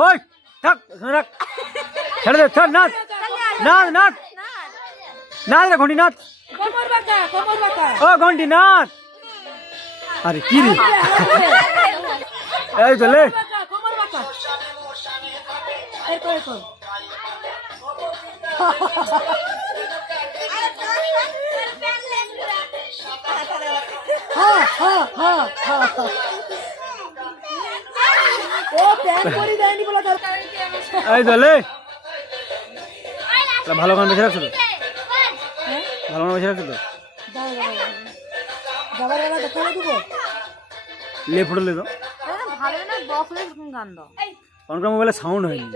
ওই থাক রাখ ছেড়ে দে ছাড় নাচ নাচ নাচ নাচ রে ঘন্টি নাচ ও ঘন্টি নাচ আরে কি রে এই চলে এই চলে ভালো গান বেছে রাখছো তো ভালো গান বেছে রাখছো তো লে ফটো লে তো অনকার মোবাইলে সাউন্ড হয়নি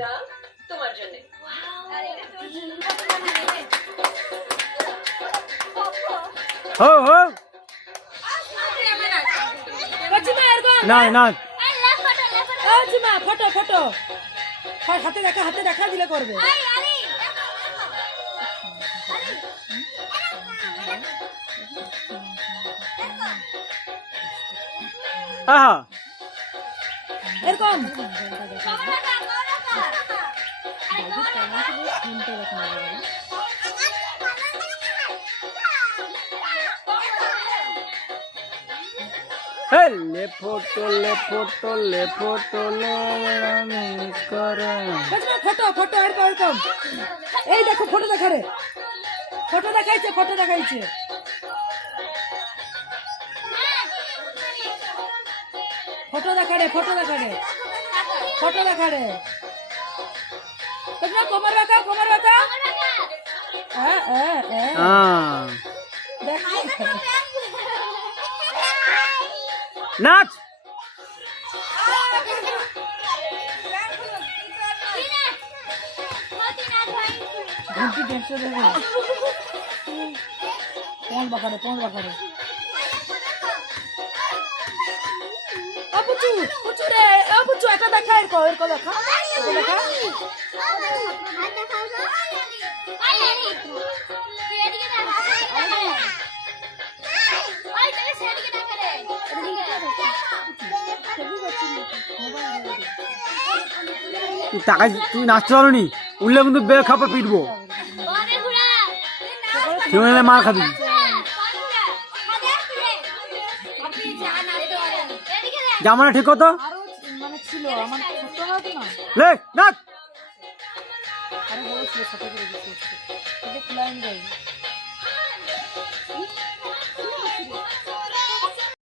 হো হো না না ফটো ফটো হাতে দেখা দিলে করবে আহা এরকম লে ফটো লে ফটো লে ফটো লে করে ফটো ফটো এরকম এই দেখো ফটো দেখারে ফটো দেখাইছে ফটো দেখাইছে ফটো দেখারে ফটো দেখারে ফটো দেখারে কোমর রাখা নাচ কোন বাকারে পুচু রে পুচু এটা দেখা এরকম দেখা টাকা তুই নাচতে পারো নি উঠলে কিন্তু বেল খাপে পিটবো মার খাবি জামানা ঠিক কত মানে ছিল আমার ছোট না লে নাচ আরে বড় ছিল ছোট করে দিচ্ছি